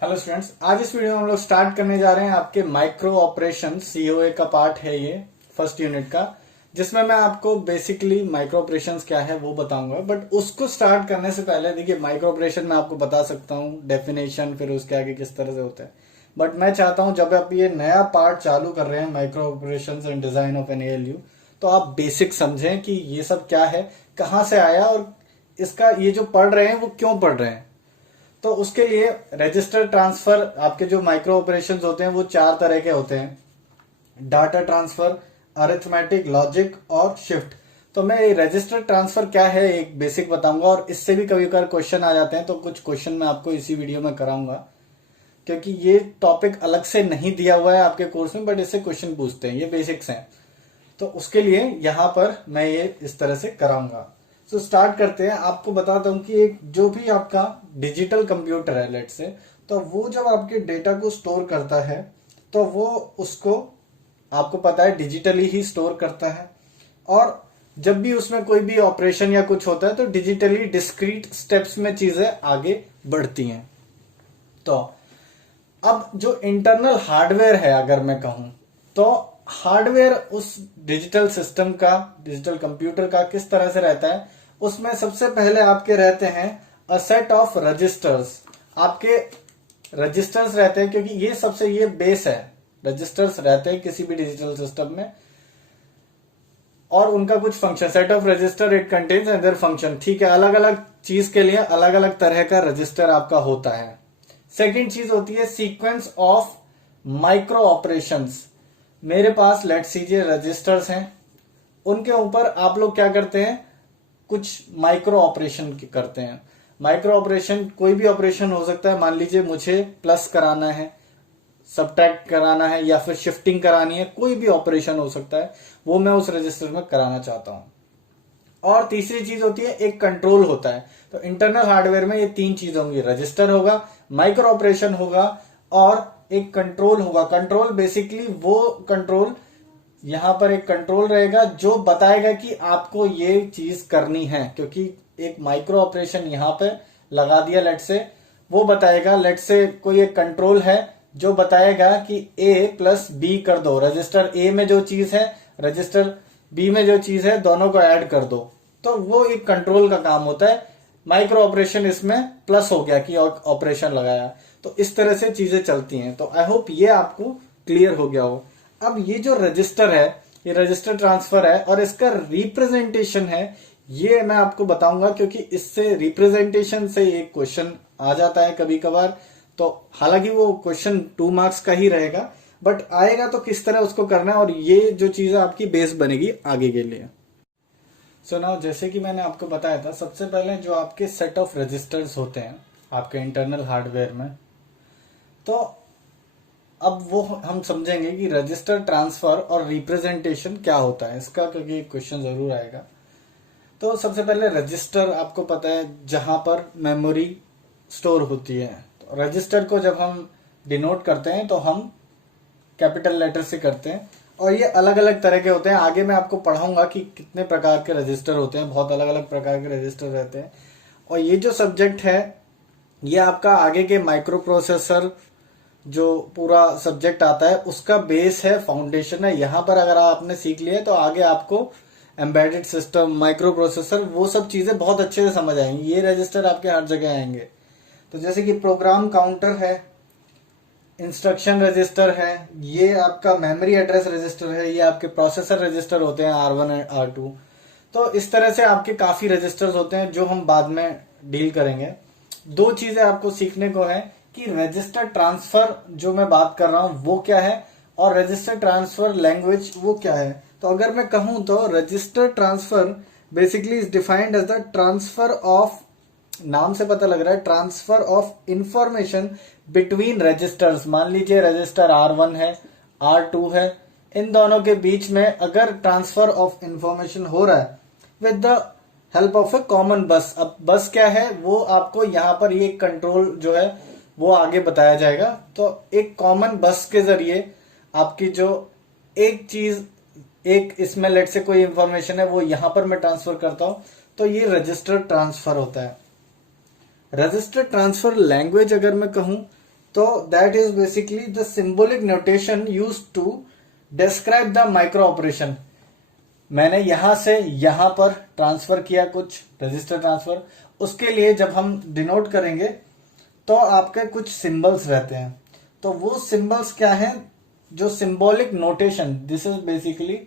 Hello students, आज इस video में हम लोग स्टार्ट करने जा रहे हैं आपके माइक्रो ऑपरेशन सीओए का पार्ट है ये फर्स्ट यूनिट का, जिसमें मैं आपको बेसिकली माइक्रो ऑपरेशंस क्या है वो बताऊंगा। बट उसको स्टार्ट करने से पहले देखिए, माइक्रो ऑपरेशन मैं आपको बता सकता हूँ डेफिनेशन, फिर उसके आगे किस तरह से होता है। बट मैं चाहता हूँ जब आप ये नया पार्ट चालू कर रहे हैं micro operation and design of an ALU, तो आप बेसिक समझें कि ये सब क्या है, कहाँ से आया और इसका ये जो पढ़ रहे हैं वो क्यों पढ़ रहे हैं। तो उसके लिए रजिस्टर ट्रांसफर, आपके जो माइक्रो ऑपरेशंस होते हैं वो चार तरह के होते हैं: डाटा ट्रांसफर, अरिथमेटिक, लॉजिक और शिफ्ट। तो मैं रजिस्टर ट्रांसफर क्या है एक बेसिक बताऊंगा, और इससे भी कभी कभार क्वेश्चन आ जाते हैं, तो कुछ क्वेश्चन मैं आपको इसी वीडियो में कराऊंगा, क्योंकि ये टॉपिक अलग से नहीं दिया हुआ है आपके कोर्स में, बट इससे क्वेश्चन पूछते हैं, ये बेसिक्स हैं। तो उसके लिए यहां पर मैं ये इस तरह से कराऊंगा। तो स्टार्ट करते हैं। आपको बताता हूं कि एक जो भी आपका डिजिटल कंप्यूटर है लेट से, तो वो जब आपके डेटा को स्टोर करता है तो वो उसको आपको पता है डिजिटली ही स्टोर करता है, और जब भी उसमें कोई भी ऑपरेशन या कुछ होता है तो डिजिटली डिस्क्रीट स्टेप्स में चीजें आगे बढ़ती हैं। तो अब जो इंटरनल हार्डवेयर है अगर मैं कहूं, तो हार्डवेयर उस डिजिटल सिस्टम का, डिजिटल कंप्यूटर का किस तरह से रहता है, उसमें सबसे पहले आपके रहते हैं अ सेट ऑफ रजिस्टर्स। आपके रजिस्टर्स रहते हैं, क्योंकि ये सबसे ये बेस है, रजिस्टर्स रहते हैं किसी भी डिजिटल सिस्टम में, और उनका कुछ function, set of register it contains other function. ठीक है, अलग अलग चीज के लिए अलग अलग तरह का रजिस्टर आपका होता है। सेकेंड चीज होती है सीक्वेंस ऑफ माइक्रो ऑपरेशंस। मेरे पास लेट्स कीजिए रजिस्टर्स हैं, उनके ऊपर आप लोग क्या करते हैं, कुछ माइक्रो ऑपरेशन करते हैं। माइक्रो ऑपरेशन कोई भी ऑपरेशन हो सकता है। मान लीजिए मुझे प्लस कराना है, सब्ट्रैक्ट कराना है, या फिर शिफ्टिंग करानी है, कोई भी ऑपरेशन हो सकता है, वो मैं उस रजिस्टर में कराना चाहता हूं। और तीसरी चीज होती है एक कंट्रोल होता है। तो इंटरनल हार्डवेयर में ये तीन चीज होंगी: रजिस्टर होगा, माइक्रो ऑपरेशन होगा, और एक कंट्रोल होगा। कंट्रोल बेसिकली वो कंट्रोल, यहां पर एक कंट्रोल रहेगा जो बताएगा कि आपको ये चीज करनी है, क्योंकि एक माइक्रो ऑपरेशन यहां पे लगा दिया लेट से, वो बताएगा, लेट से कोई एक कंट्रोल है जो बताएगा कि ए प्लस बी कर दो, रजिस्टर ए में जो चीज है रजिस्टर बी में जो चीज है दोनों को ऐड कर दो। तो वो एक कंट्रोल का काम होता है। माइक्रो ऑपरेशन इसमें प्लस हो गया कि ऑपरेशन लगाया। तो इस तरह से चीजें चलती हैं। तो आई होप ये आपको क्लियर हो गया हो। अब ये जो रजिस्टर है, ये रजिस्टर ट्रांसफर है, और इसका रिप्रेजेंटेशन है, ये मैं आपको बताऊंगा, क्योंकि इससे रिप्रेजेंटेशन से एक क्वेश्चन आ जाता है कभी कभार। तो हालांकि वो क्वेश्चन 2 मार्क्स का ही रहेगा, बट आएगा तो किस तरह उसको करना है, और ये जो चीज आपकी बेस बनेगी आगे के लिए। सो नाउ, जैसे कि मैंने आपको बताया था, सबसे पहले जो आपके सेट ऑफ रजिस्टर्स होते हैं आपके इंटरनल हार्डवेयर में, तो अब वो हम समझेंगे कि रजिस्टर ट्रांसफर और रिप्रेजेंटेशन क्या होता है इसका, क्योंकि क्वेश्चन जरूर आएगा। तो सबसे पहले रजिस्टर आपको पता है जहां पर मेमोरी स्टोर होती है। तो रजिस्टर को जब हम डिनोट करते हैं तो हम कैपिटल लेटर से करते हैं, और ये अलग अलग तरह के होते हैं। आगे मैं आपको पढ़ाऊंगा कि कितने प्रकार के रजिस्टर होते हैं, बहुत अलग अलग प्रकार के रजिस्टर रहते हैं। और ये जो सब्जेक्ट है ये आपका आगे के माइक्रो प्रोसेसर जो पूरा सब्जेक्ट आता है उसका बेस है, फाउंडेशन है। यहां पर अगर आपने सीख लिया तो आगे आपको एम्बेडेड सिस्टम, माइक्रो प्रोसेसर, वो सब चीजें बहुत अच्छे से समझ आएंगी। ये रजिस्टर आपके हर जगह आएंगे। तो जैसे कि प्रोग्राम काउंटर है, इंस्ट्रक्शन रजिस्टर है, ये आपका मेमोरी एड्रेस रजिस्टर है, ये आपके प्रोसेसर रजिस्टर होते हैं R1 और R2। तो इस तरह से आपके काफी रजिस्टर्स होते हैं जो हम बाद में डील करेंगे। दो चीजें आपको सीखने को है कि रजिस्टर ट्रांसफर जो मैं बात कर रहा हूं वो क्या है, और रजिस्टर ट्रांसफर लैंग्वेज वो क्या है। तो अगर मैं कहूं तो register transfer basically is defined as the transfer of, नाम से पता लग रहा है, transfer of information between registers. मान लीजिए रजिस्टर R1 है, R2 है, इन दोनों के बीच में अगर ट्रांसफर ऑफ इंफॉर्मेशन हो रहा है with the help of A common बस। अब बस क्या है वो आपको यहाँ पर ये कंट्रोल जो है वो आगे बताया जाएगा। तो एक कॉमन बस के जरिए आपकी जो एक चीज, एक इसमें लेट से कोई इंफॉर्मेशन है वो यहां पर मैं ट्रांसफर करता हूं, तो ये रजिस्टर ट्रांसफर होता है। रजिस्टर ट्रांसफर लैंग्वेज अगर मैं कहूं तो that is basically the symbolic notation used to describe the micro operation. मैंने यहां से यहां पर ट्रांसफर किया कुछ रजिस्टर ट्रांसफर, उसके लिए जब हम डिनोट करेंगे तो आपके कुछ सिंबल्स रहते हैं। तो वो सिंबल्स क्या है, जो symbolic notation, this is basically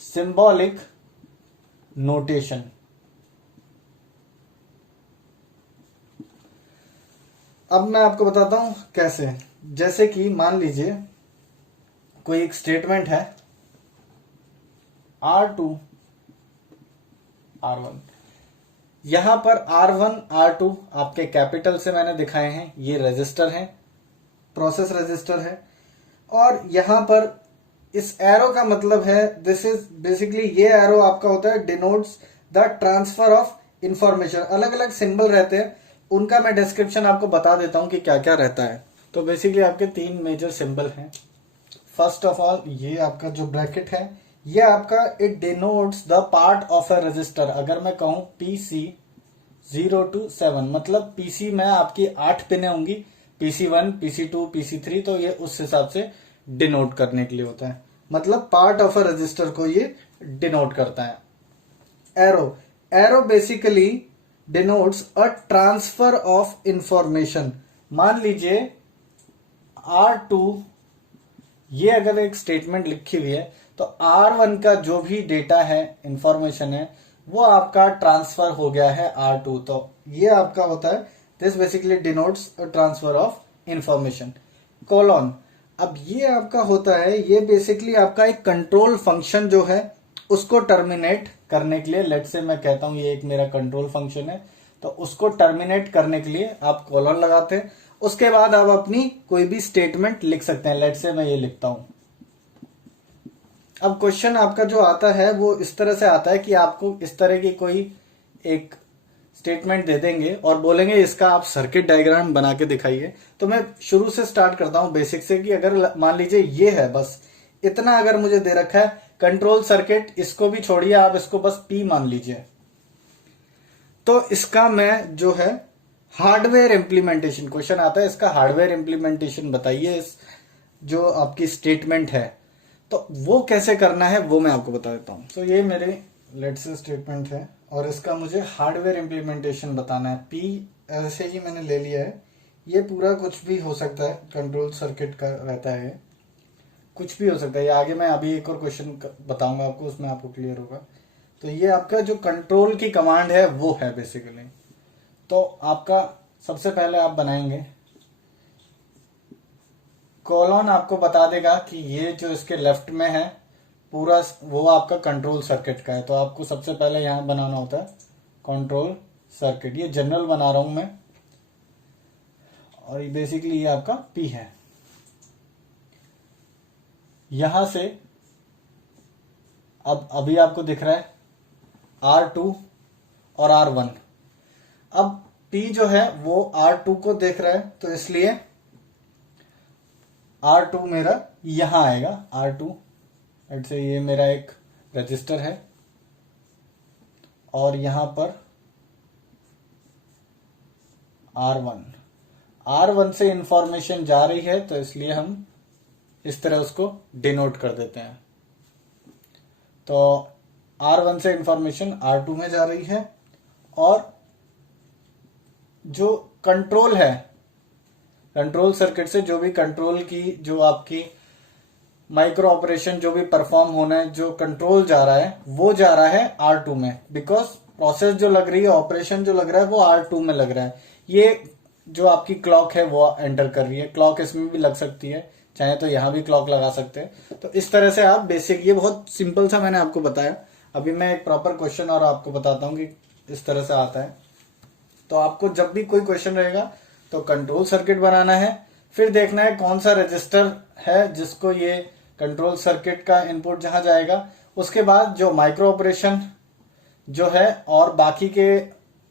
symbolic notation. अब मैं आपको बताता हूं कैसे। जैसे कि मान लीजिए कोई एक स्टेटमेंट है R2 R1, यहां पर R1 R2 आपके कैपिटल से मैंने दिखाए हैं, ये रजिस्टर हैं, प्रोसेस रजिस्टर है। और यहां पर इस एरो का मतलब है, दिस इज बेसिकली, ये एरो आपका होता है denotes the transfer of information. अलग अलग सिंबल रहते हैं, उनका मैं डिस्क्रिप्शन आपको बता देता हूं कि क्या क्या रहता है। तो बेसिकली आपके 3 मेजर सिंबल हैं। फर्स्ट ऑफ ऑल ये आपका जो ब्रैकेट है, ये आपका it denotes the part of a resistor. अगर मैं कहूं PC 0 to 7, मतलब PC में आपकी 8 पिने होंगी, PC1 PC2 PC3, तो ये उस हिसाब से डिनोट करने के लिए होता है, मतलब पार्ट ऑफ अ रजिस्टर को ये डिनोट करता है। Arrow, arrow basically denotes a transfer of information. मान लीजिए R2, ये अगर एक स्टेटमेंट लिखी हुई है तो R1 का जो भी डेटा है, इंफॉर्मेशन है, वो आपका ट्रांसफर हो गया है R2, तो ये आपका होता है, this basically denotes a transfer of information. Colon, अब ये आपका होता है, ये बेसिकली आपका एक कंट्रोल फंक्शन जो है उसको टर्मिनेट करने के लिए, लेट से मैं कहता हूं ये एक मेरा कंट्रोल फंक्शन है, तो उसको टर्मिनेट करने के लिए आप कोलोन लगाते हैं। उसके बाद आप अपनी कोई भी स्टेटमेंट लिख सकते हैं, लेट से मैं ये लिखता हूं। अब क्वेश्चन आपका जो आता है वो इस तरह से आता है कि आपको इस तरह की कोई एक स्टेटमेंट दे देंगे और बोलेंगे इसका आप सर्किट डायग्राम बना के दिखाइए। तो मैं शुरू से स्टार्ट करता हूं बेसिक से, कि अगर मान लीजिए ये है, बस इतना अगर मुझे दे रखा है कंट्रोल सर्किट, इसको भी छोड़िए, आप इसको बस P मान लीजिए, तो इसका मैं जो है हार्डवेयर इंप्लीमेंटेशन, क्वेश्चन आता है इसका हार्डवेयर इंप्लीमेंटेशन बताइए इस जो आपकी स्टेटमेंट है, तो वो कैसे करना है वो मैं आपको बता देता हूं। तो ये मेरे लेट्स से स्टेटमेंट है और इसका मुझे हार्डवेयर इंप्लीमेंटेशन बताना है। P ऐसे ही मैंने ले लिया है, ये पूरा कुछ भी हो सकता है, कंट्रोल सर्किट का रहता है, कुछ भी हो सकता है। ये आगे मैं अभी एक और क्वेश्चन बताऊंगा आपको, उसमें आपको क्लियर होगा। तो ये आपका जो कंट्रोल की कमांड है वो है बेसिकली। तो आपका सबसे पहले आप बनाएंगे, कोलोन आपको बता देगा कि ये जो इसके लेफ्ट में है पूरा वो आपका कंट्रोल सर्किट का है। तो आपको सबसे पहले यहां बनाना होता है कंट्रोल सर्किट, ये जनरल बना रहा हूं मैं, और बेसिकली ये आपका P है। यहां से अब अभी आपको दिख रहा है R2 और R1। अब P जो है वो R2 को देख रहा है, तो इसलिए R2 मेरा यहां आएगा। R2 से ये मेरा एक रजिस्टर है और यहां पर R1 से इंफॉर्मेशन जा रही है, तो इसलिए हम इस तरह उसको डिनोट कर देते हैं। तो R1 से इंफॉर्मेशन R2 में जा रही है, और जो कंट्रोल है, कंट्रोल सर्किट से जो भी कंट्रोल की जो आपकी माइक्रो ऑपरेशन जो भी परफॉर्म होना है, जो कंट्रोल जा रहा है वो जा रहा है R2 में, बिकॉज प्रोसेस जो लग रही है, ऑपरेशन जो लग रहा है वो R2 में लग रहा है। ये जो आपकी क्लॉक है वो एंटर कर रही है, क्लॉक इसमें भी लग सकती है, चाहे तो यहां भी क्लॉक लगा सकते हैं। तो इस तरह से आप बेसिक, ये बहुत सिंपल सा मैंने आपको बताया। अभी मैं एक प्रॉपर क्वेश्चन और आपको बताता हूं कि इस तरह से आता है। तो आपको जब भी कोई क्वेश्चन रहेगा तो कंट्रोल सर्किट बनाना है, फिर देखना है कौन सा रजिस्टर है जिसको ये कंट्रोल सर्किट का इनपुट जहां जाएगा, उसके बाद जो माइक्रो ऑपरेशन जो है और बाकी के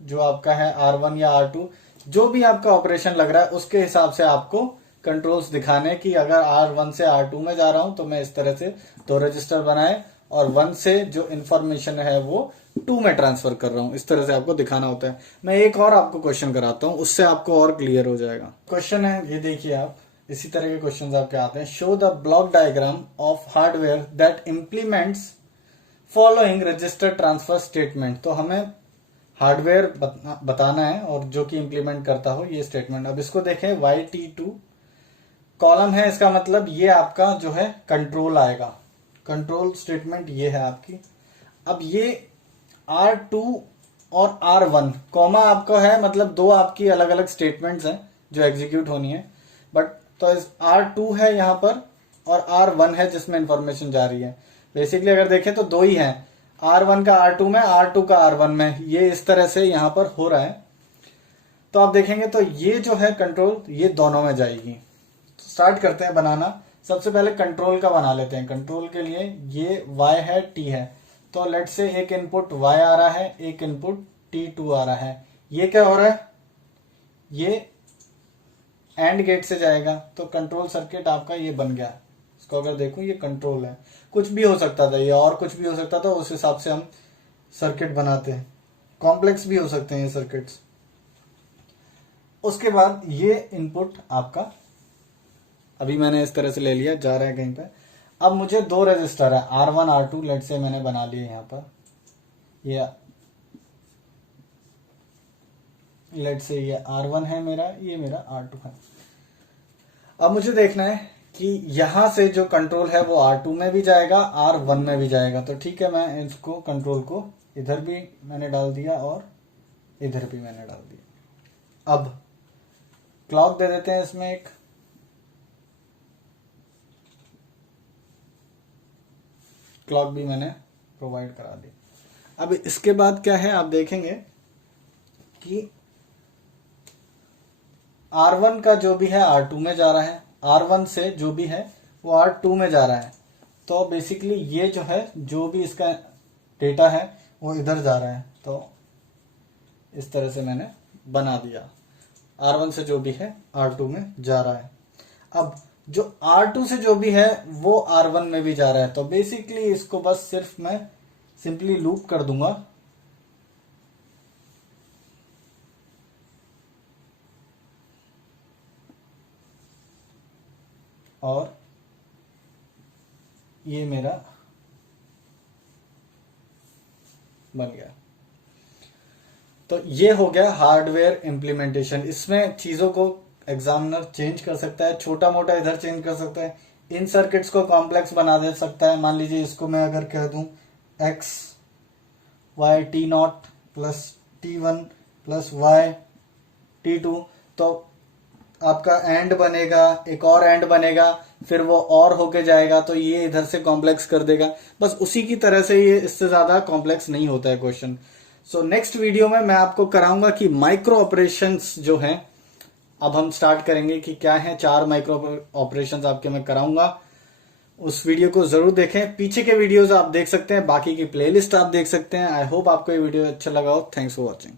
जो आपका है R1 या R2 जो भी आपका ऑपरेशन लग रहा है उसके हिसाब से आपको कंट्रोल्स दिखाने की, अगर R1 से R2 में जा रहा हूं तो मैं इस तरह से 2 रजिस्टर बनाए और 1 से जो इंफॉर्मेशन है वो टू में ट्रांसफर कर रहा हूं, इस तरह से आपको दिखाना होता है। मैं एक और आपको क्वेश्चन कराता हूं, उससे आपको और क्लियर हो जाएगा। क्वेश्चन है ये देखिए, आप इसी तरह के क्वेश्चन आपके आते हैं। Show the block diagram of hardware that implements following register transfer statement. तो हमें हार्डवेयर बताना है और जो कि इंप्लीमेंट करता हो ये स्टेटमेंट। अब इसको देखें, YT2 कॉलम है, इसका मतलब ये आपका जो है कंट्रोल आएगा, कंट्रोल स्टेटमेंट ये है आपकी। अब ये R2 और R1 कॉमा आपका है, मतलब दो आपकी अलग अलग स्टेटमेंट्स हैं जो एग्जीक्यूट होनी है। बट तो इस R2 है यहां पर और R1 है जिसमें इंफॉर्मेशन जा रही है। बेसिकली अगर देखें तो दो ही हैं, R1 का R2 में, R2 का R1 में, ये इस तरह से यहां पर हो रहा है। तो आप देखेंगे तो ये जो है कंट्रोल ये दोनों में जाएगी। स्टार्ट करते हैं बनाना। सबसे पहले कंट्रोल का बना लेते हैं। कंट्रोल के लिए ये Y है, T है, तो लेट से एक इनपुट Y आ रहा है, एक इनपुट T2 आ रहा है। ये क्या हो रहा है, ये एंड गेट से जाएगा, तो कंट्रोल सर्किट आपका ये बन गया। इसको अगर देखो ये कंट्रोल है, कुछ भी हो सकता था ये, और कुछ भी हो सकता था, उस हिसाब से हम सर्किट बनाते हैं। कॉम्प्लेक्स भी हो सकते हैं ये सर्किट्स। उसके बाद ये इनपुट आपका अभी मैंने इस तरह से ले लिया, जा रहा है कहीं पे। अब मुझे दो रजिस्टर है, R1 R2 लेट से मैंने बना लिए यहां पर, ये लेट से ये R1 है मेरा, ये मेरा R2 है। अब मुझे देखना है कि यहां से जो कंट्रोल है वो R2 में भी जाएगा, R1 में भी जाएगा। तो ठीक है, मैं इसको कंट्रोल को इधर भी मैंने डाल दिया और इधर भी मैंने डाल दिया। अब क्लॉक दे देते हैं इसमें एक, क्लॉक भी मैंने प्रोवाइड करा दी। अब इसके बाद क्या है, आप देखेंगे कि R1 का जो भी है R2 में जा रहा है, R1 से जो भी है वो R2 में जा रहा है। तो बेसिकली ये जो है, जो भी इसका डेटा है वो इधर जा रहा है। तो इस तरह से मैंने बना दिया, R1 से जो भी है R2 में जा रहा है। अब जो R2 से जो भी है वो R1 में भी जा रहा है। तो बेसिकली इसको बस सिर्फ मैं सिंपली लूप कर दूंगा और ये मेरा बन गया। तो ये हो गया हार्डवेयर इंप्लीमेंटेशन। इसमें चीजों को एग्जामिनर चेंज कर सकता है, छोटा मोटा इधर चेंज कर सकता है, इन सर्किट्स को कॉम्प्लेक्स बना दे सकता है। मान लीजिए इसको मैं अगर कह दूं x y T0 plus T1 plus y T2, तो आपका एंड बनेगा, एक और एंड बनेगा, फिर वो और होके जाएगा, तो ये इधर से कॉम्प्लेक्स कर देगा। बस उसी की तरह से ये, इससे ज्यादा कॉम्प्लेक्स नहीं होता है क्वेश्चन। सो नेक्स्ट वीडियो में मैं आपको कराऊंगा कि माइक्रो ऑपरेशंस जो हैं, अब हम स्टार्ट करेंगे कि क्या है, 4 माइक्रो ऑपरेशंस आपके मैं कराऊंगा। उस वीडियो को जरूर देखें। पीछे के वीडियोस आप देख सकते हैं, बाकी की प्लेलिस्ट आप देख सकते हैं। आई होप आपको ये वीडियो अच्छा लगा हो। Thanks for watching.